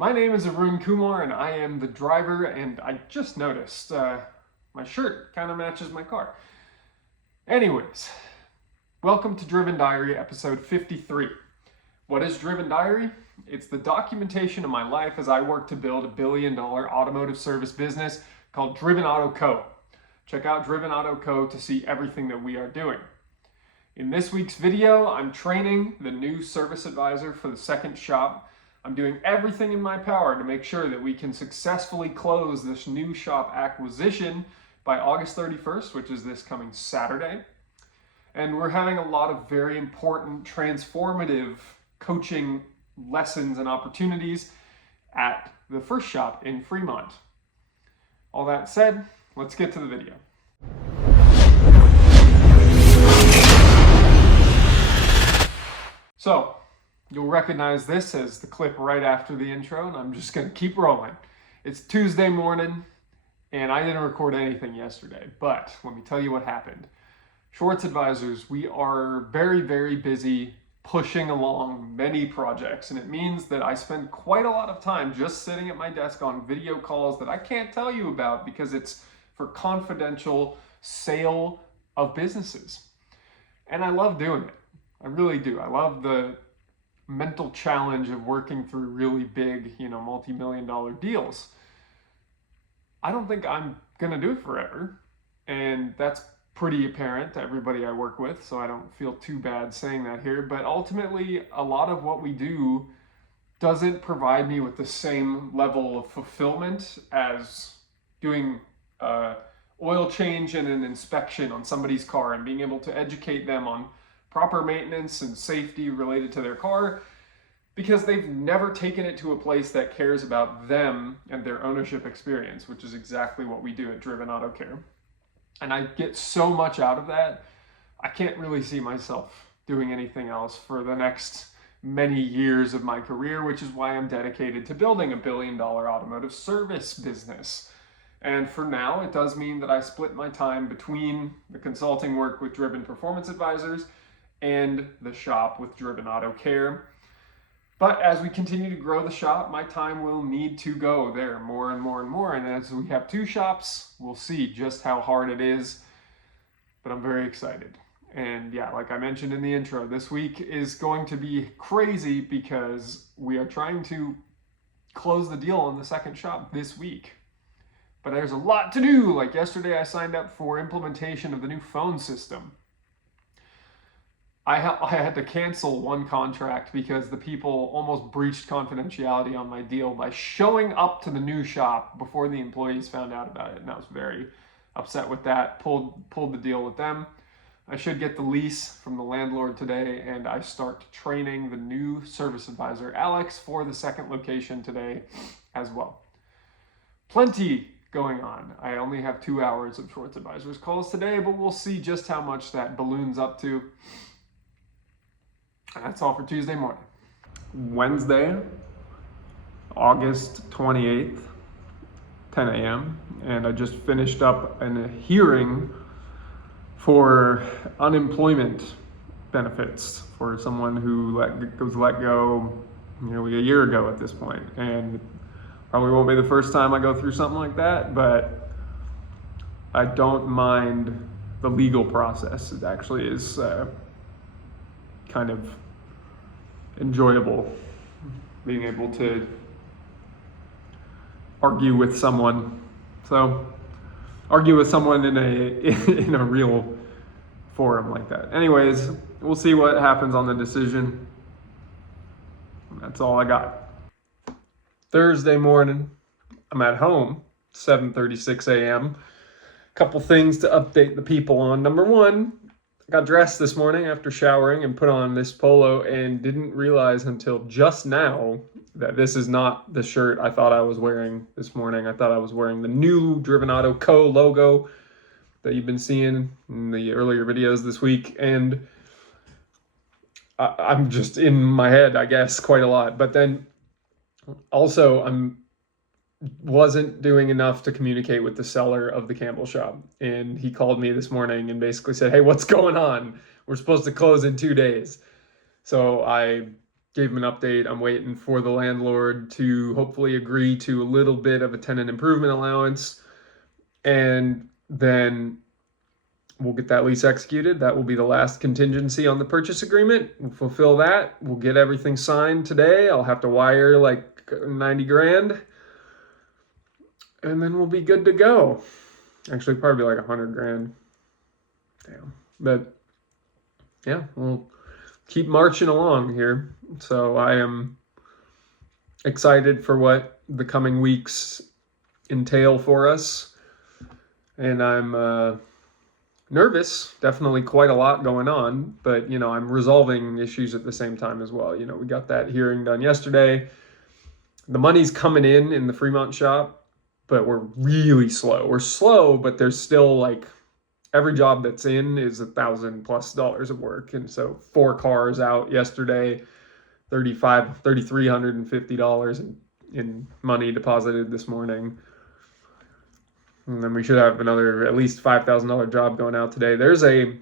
My name is Arun Kumar and I am the driver, and I just noticed my shirt kind of matches my car. Anyways, welcome to Driven Diary episode 53. What is Driven Diary? It's the documentation of my life as I work to build a $1 billion automotive service business called Driven Auto Co. Check out Driven Auto Co. to see everything that we are doing. In this week's video, I'm training the new service advisor for the second shop. I'm doing everything in my power to make sure that we can successfully close this new shop acquisition by August 31st, which is this coming Saturday. And we're having a lot of very important, transformative coaching lessons and opportunities at the first shop in Fremont. All that said, let's get to the video. So, you'll recognize this as the clip right after the intro, and I'm just going to keep rolling. It's Tuesday morning, and I didn't record anything yesterday, but let me tell you what happened. Schwartz Advisors, we are very, very busy pushing along many projects, and it means that I spend quite a lot of time just sitting at my desk on video calls that I can't tell you about because it's for confidential sale of businesses. And I love doing it. I really do. I love the mental challenge of working through really big, multi-million-dollar deals. I don't think I'm going to do it forever. And that's pretty apparent to everybody I work with, so I don't feel too bad saying that here. But ultimately, a lot of what we do doesn't provide me with the same level of fulfillment as doing oil change and an inspection on somebody's car and being able to educate them on proper maintenance and safety related to their car, because they've never taken it to a place that cares about them and their ownership experience, which is exactly what we do at Driven Auto Care. And I get so much out of that, I can't really see myself doing anything else for the next many years of my career, which is why I'm dedicated to building a $1 billion automotive service business. And for now, it does mean that I split my time between the consulting work with Driven Performance Advisors and the shop with Driven Auto Care. But as we continue to grow the shop, my time will need to go there more and more and more. And as we have two shops, we'll see just how hard it is. But I'm very excited. And yeah, like I mentioned in the intro, this week is going to be crazy because we are trying to close the deal on the second shop this week. But there's a lot to do. Like yesterday, I signed up for implementation of the new phone system. I had to cancel one contract because the people almost breached confidentiality on my deal by showing up to the new shop before the employees found out about it. And I was very upset with that, pulled the deal with them. I should get the lease from the landlord today, and I start training the new service advisor, Alex, for the second location today as well. Plenty going on. I only have 2 hours of Schwartz Advisors calls today, but we'll see just how much that balloons up to. And that's all for Tuesday morning. Wednesday, August 28th, 10 a.m. And I just finished up a hearing for unemployment benefits for someone who was let go nearly a year ago at this point. And probably won't be the first time I go through something like that, but I don't mind the legal process. It actually is kind of enjoyable being able to argue with someone. So argue with someone in a real forum like that. Anyways, we'll see what happens on the decision. That's all I got. Thursday morning, I'm at home, 7:36 a.m. Couple things to update the people on. Number one, I got dressed this morning after showering and put on this polo and didn't realize until just now that this is not the shirt I thought I was wearing this morning. I thought I was wearing the new Driven Auto Co. logo that you've been seeing in the earlier videos this week. And I'm just in my head, I guess, quite a lot. But then also wasn't doing enough to communicate with the seller of the Campbell shop. And he called me this morning and basically said, hey, what's going on? We're supposed to close in 2 days. So I gave him an update. I'm waiting for the landlord to hopefully agree to a little bit of a tenant improvement allowance, and then we'll get that lease executed. That will be the last contingency on the purchase agreement. We'll fulfill that. We'll get everything signed today. I'll have to wire like 90 grand, and then we'll be good to go. Actually, probably like 100 grand. Damn. But yeah, we'll keep marching along here. So I am excited for what the coming weeks entail for us. And I'm nervous, definitely quite a lot going on, but I'm resolving issues at the same time as well. We got that hearing done yesterday. The money's coming in the Fremont shop, but we're really slow. We're slow, but there's still like every job that's in is $1,000+ of work. And so 4 cars out yesterday, $3,350 in money deposited this morning. And then we should have another at least $5,000 job going out today. There's a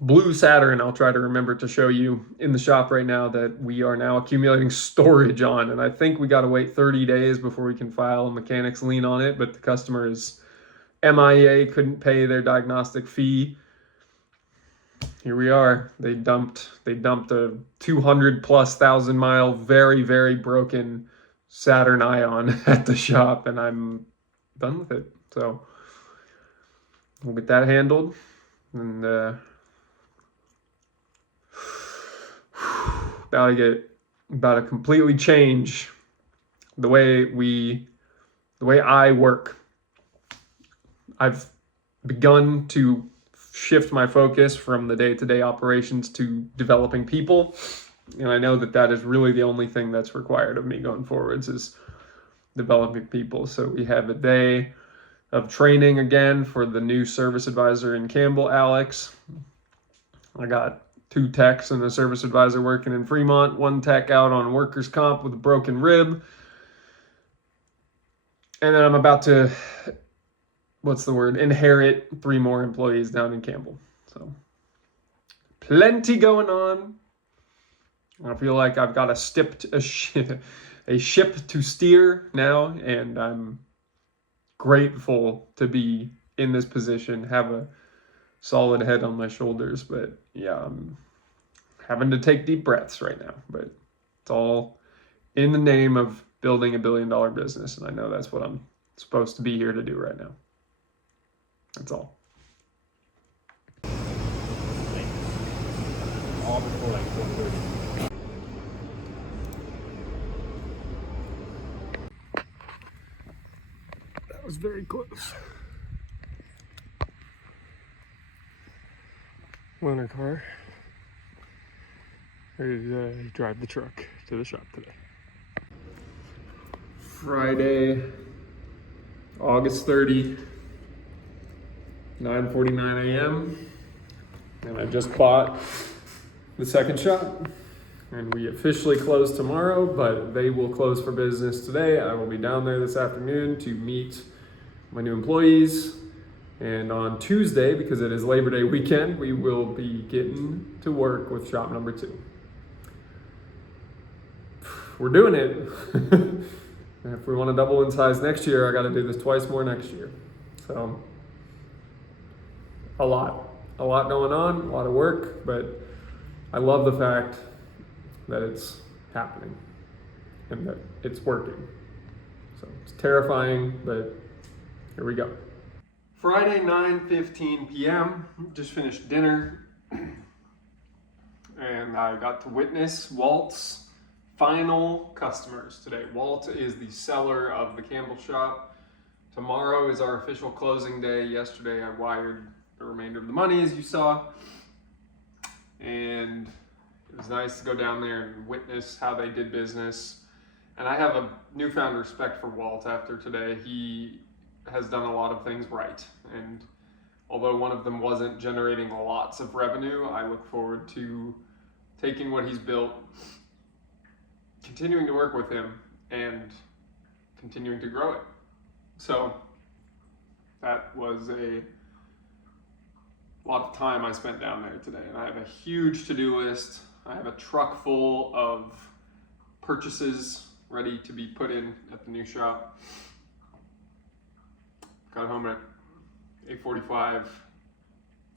blue Saturn I'll try to remember to show you in the shop right now that we are now accumulating storage on. And I think we got to wait 30 days before we can file a mechanics lien on it. But the customer is MIA, couldn't pay their diagnostic fee. Here we are. They dumped a 200+ mile, very, very broken Saturn Ion at the shop, and I'm done with it. So we'll get that handled, and about to completely change the way I work. I've begun to shift my focus from the day-to-day operations to developing people, and I know that is really the only thing that's required of me going forwards is developing people. So we have a day of training again for the new service advisor in Campbell, Alex. I got 2 techs and a service advisor working in Fremont, 1 tech out on workers' comp with a broken rib. And then I'm about to, inherit 3 more employees down in Campbell. So plenty going on. I feel like I've got a ship to steer now, and I'm grateful to be in this position, have a solid head on my shoulders. But yeah, I'm having to take deep breaths right now, but it's all in the name of building a $1 billion business, and I know that's what I'm supposed to be here to do right now. That's all. All before like 4:30. That was very close. Loaner car. Ready to drive the truck to the shop today. Friday, August 30, 9:49 a.m. And I just bought the second shop. And we officially close tomorrow, but they will close for business today. I will be down there this afternoon to meet my new employees. And on Tuesday, because it is Labor Day weekend, we will be getting to work with shop number 2. We're doing it. If we want to double in size next year, I got to do this twice more next year. So a lot going on, a lot of work, but I love the fact that it's happening and that it's working. So it's terrifying, but here we go. Friday, 9:15 p.m. Just finished dinner, and I got to witness Walt's final customers today. Walt is the seller of the Campbell shop. Tomorrow is our official closing day. Yesterday I wired the remainder of the money, as you saw, and it was nice to go down there and witness how they did business. And I have a newfound respect for Walt after today. He has done a lot of things right, and although one of them wasn't generating lots of revenue, I look forward to taking what he's built, continuing to work with him, and continuing to grow it. So that was a lot of time I spent down there today, and I have a huge to-do list I have a truck full of purchases ready to be put in at the new shop. Got home at 8:45,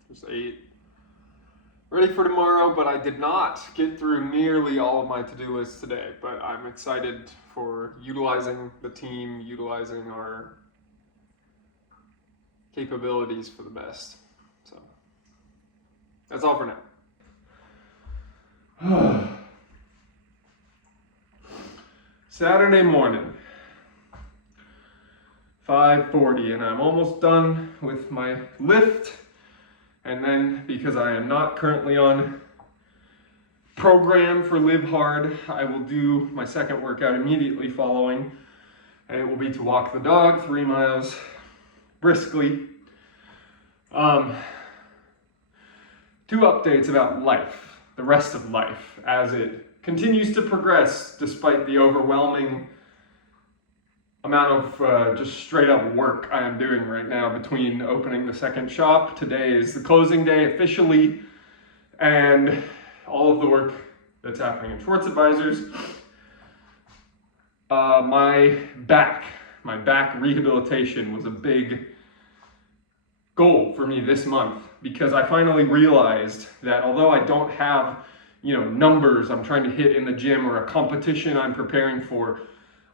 just 8. Ready for tomorrow, but I did not get through nearly all of my to-do lists today. But I'm excited for utilizing the team, utilizing our capabilities for the best. So that's all for now. Saturday morning, 5:40, and I'm almost done with my lift. And then, because I am not currently on program for Live Hard, I will do my second workout immediately following, and it will be to walk the dog 3 miles briskly. 2 updates about life, the rest of life, as it continues to progress despite the overwhelming amount of just straight up work I am doing right now between opening the second shop. Today is the closing day officially, and all of the work that's happening in Schwartz Advisors. My back rehabilitation was a big goal for me this month, because I finally realized that although I don't have, numbers I'm trying to hit in the gym or a competition I'm preparing for,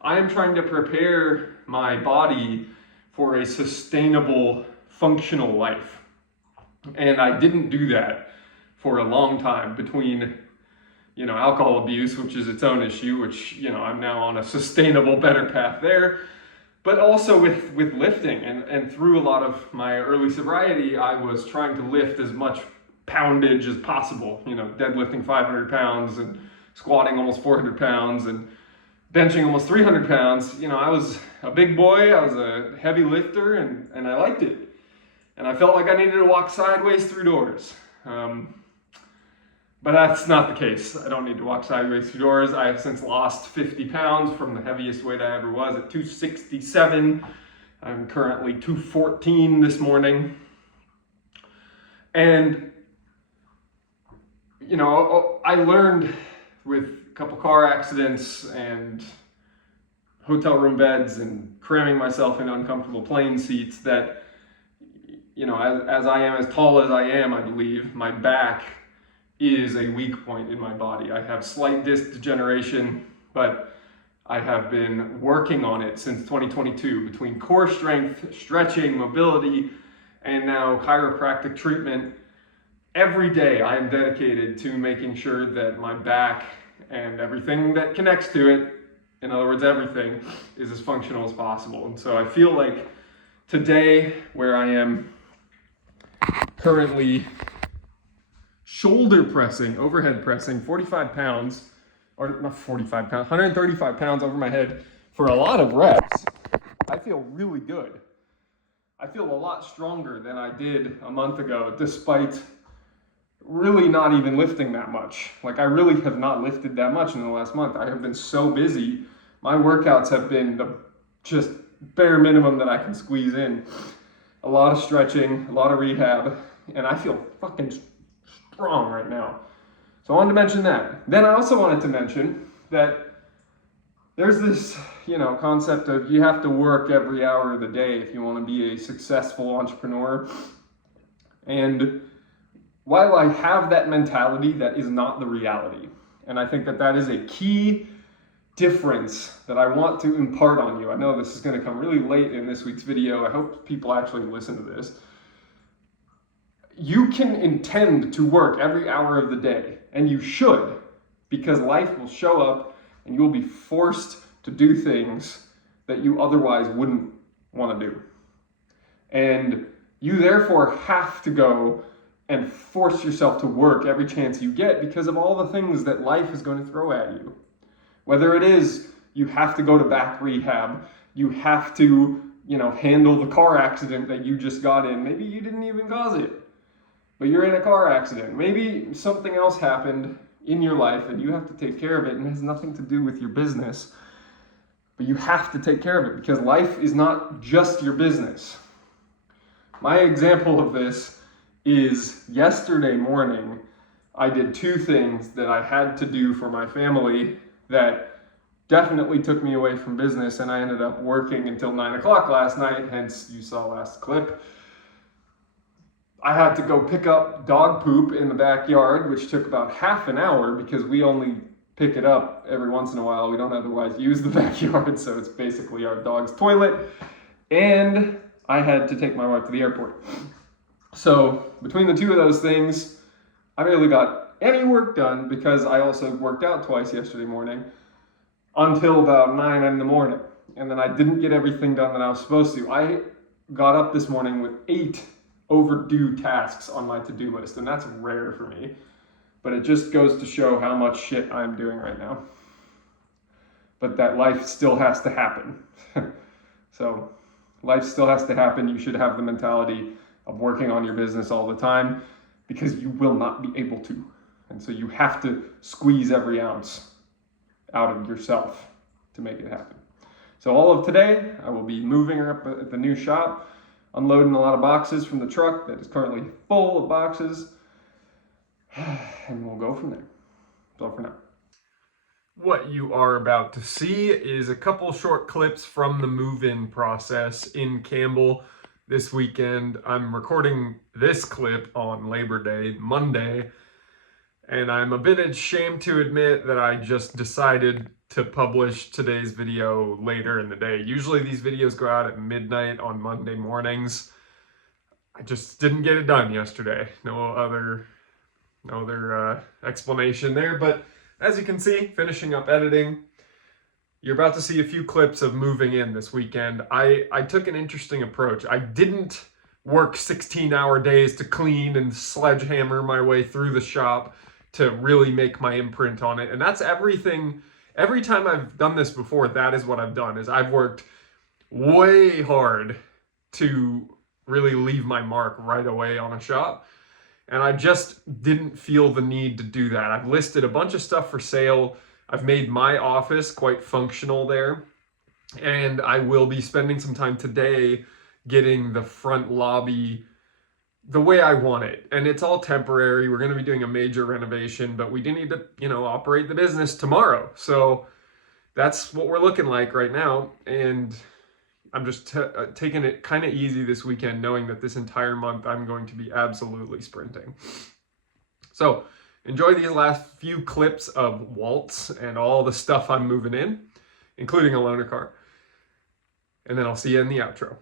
I am trying to prepare my body for a sustainable, functional life. And I didn't do that for a long time between, alcohol abuse, which is its own issue, which, I'm now on a sustainable, better path there. But also with lifting, and through a lot of my early sobriety, I was trying to lift as much poundage as possible, deadlifting 500 pounds and squatting almost 400 pounds and benching almost 300 pounds. I was a big boy, I was a heavy lifter, and I liked it. And I felt like I needed to walk sideways through doors. But that's not the case. I don't need to walk sideways through doors. I have since lost 50 pounds from the heaviest weight I ever was at 267. I'm currently 214 this morning. And, I learned with a couple car accidents and hotel room beds and cramming myself in uncomfortable plane seats that, as I am, as tall as I am, I believe, my back is a weak point in my body. I have slight disc degeneration, but I have been working on it since 2022 between core strength, stretching, mobility, and now chiropractic treatment. Every day I am dedicated to making sure that my back and everything that connects to it, in other words, everything, is as functional as possible. And so I feel like today, where I am currently shoulder pressing, overhead pressing 45 pounds, or not 45 pounds, 135 pounds over my head for a lot of reps, I feel really good. I feel a lot stronger than I did a month ago, despite really not even lifting that much. Like, I really have not lifted that much in the last month. I have been so busy. My workouts have been the just bare minimum that I can squeeze in. A lot of stretching, a lot of rehab, and I feel fucking strong right now. So I wanted to mention that. Then I also wanted to mention that there's this, concept of you have to work every hour of the day if you want to be a successful entrepreneur. And while I have that mentality, that is not the reality. And I think that is a key difference that I want to impart on you. I know this is going to come really late in this week's video. I hope people actually listen to this. You can intend to work every hour of the day, and you should, because life will show up and you will be forced to do things that you otherwise wouldn't want to do. And you therefore have to go and force yourself to work every chance you get because of all the things that life is going to throw at you. Whether it is you have to go to back rehab, you have to, handle the car accident that you just got in. Maybe you didn't even cause it, but you're in a car accident. Maybe something else happened in your life and you have to take care of it, and it has nothing to do with your business, but you have to take care of it because life is not just your business. My example of this is yesterday morning, I did two things that I had to do for my family that definitely took me away from business, and I ended up working until 9 o'clock last night, hence you saw last clip. I had to go pick up dog poop in the backyard, which took about half an hour because we only pick it up every once in a while. We don't otherwise use the backyard, so it's basically our dog's toilet. And I had to take my wife to the airport. So between the two of those things, I barely got any work done because I also worked out twice yesterday morning until about 9 in the morning. And then I didn't get everything done that I was supposed to. I got up this morning with 8 overdue tasks on my to-do list, and that's rare for me. But it just goes to show how much shit I'm doing right now. But that life still has to happen. So life still has to happen. You should have the mentality of working on your business all the time because you will not be able to. And so you have to squeeze every ounce out of yourself to make it happen. So all of today, I will be moving up at the new shop, unloading a lot of boxes from the truck that is currently full of boxes, and we'll go from there. That's all for now. What you are about to see is a couple short clips from the move-in process in Campbell this weekend. I'm recording this clip on Labor Day, Monday, and I'm a bit ashamed to admit that I just decided to publish today's video later in the day. Usually these videos go out at midnight on Monday mornings. I just didn't get it done yesterday. No other explanation there, but as you can see, finishing up editing. You're about to see a few clips of moving in this weekend. I took an interesting approach. I didn't work 16-hour days to clean and sledgehammer my way through the shop to really make my imprint on it. And that's everything. Every time I've done this before, that is what I've done, is I've worked way hard to really leave my mark right away on a shop. And I just didn't feel the need to do that. I've listed a bunch of stuff for sale. I've made my office quite functional there. And I will be spending some time today getting the front lobby the way I want it. And it's all temporary. We're going to be doing a major renovation, but we do need to, operate the business tomorrow. So that's what we're looking like right now. And I'm just taking it kind of easy this weekend, knowing that this entire month I'm going to be absolutely sprinting. So enjoy these last few clips of Waltz and all the stuff I'm moving in, including a loaner car. And then I'll see you in the outro.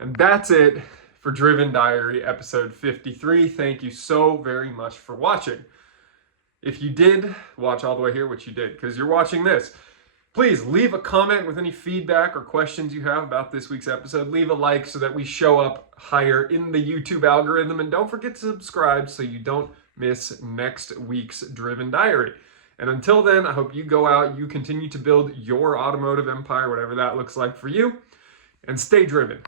And that's it for Driven Diary episode 53. Thank you so very much for watching. If you did watch all the way here, which you did, because you're watching this, please leave a comment with any feedback or questions you have about this week's episode. Leave a like so that we show up higher in the YouTube algorithm. And don't forget to subscribe so you don't miss next week's Driven Diary. And until then, I hope you go out, you continue to build your automotive empire, whatever that looks like for you, and stay driven.